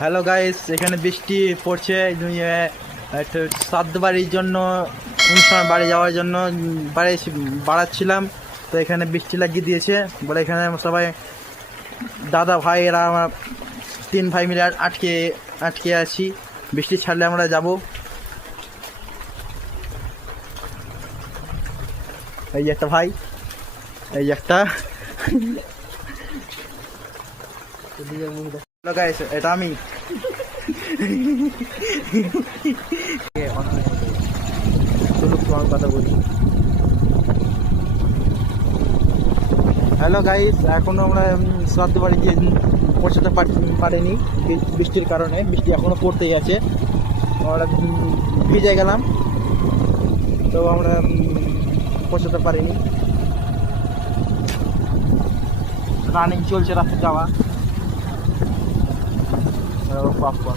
Hello guys, এখানে বৃষ্টি পড়ছে। একটা শ্রাদ্ধ বাড়ির জন্য, অনুষ্ঠান বাড়ি যাওয়ার জন্য বাড়াচ্ছিলাম। তো এখানে বৃষ্টি লাগিয়ে দিয়েছে বলে এখানে সবাই দাদা ভাই এরা আমার 3 ভাই মিলে আটকে আটকে আছি। বৃষ্টি ছাড়লে আমরা যাব। এই একটা ভাই, এই একটা। হ্যালো গাইস, এটা আমি। কথা বলি। হ্যালো গাইস, এখনো আমরা শ্রাদ্ধ বাড়ি গিয়ে পৌঁছাতে পারিনি বৃষ্টির কারণে। বৃষ্টি এখনো পড়তেই আছে। আমরা ভিজে গেলাম, তো আমরা পৌঁছাতে পারিনি। রানিং চলছে রাতে যাওয়া। বাপ্পা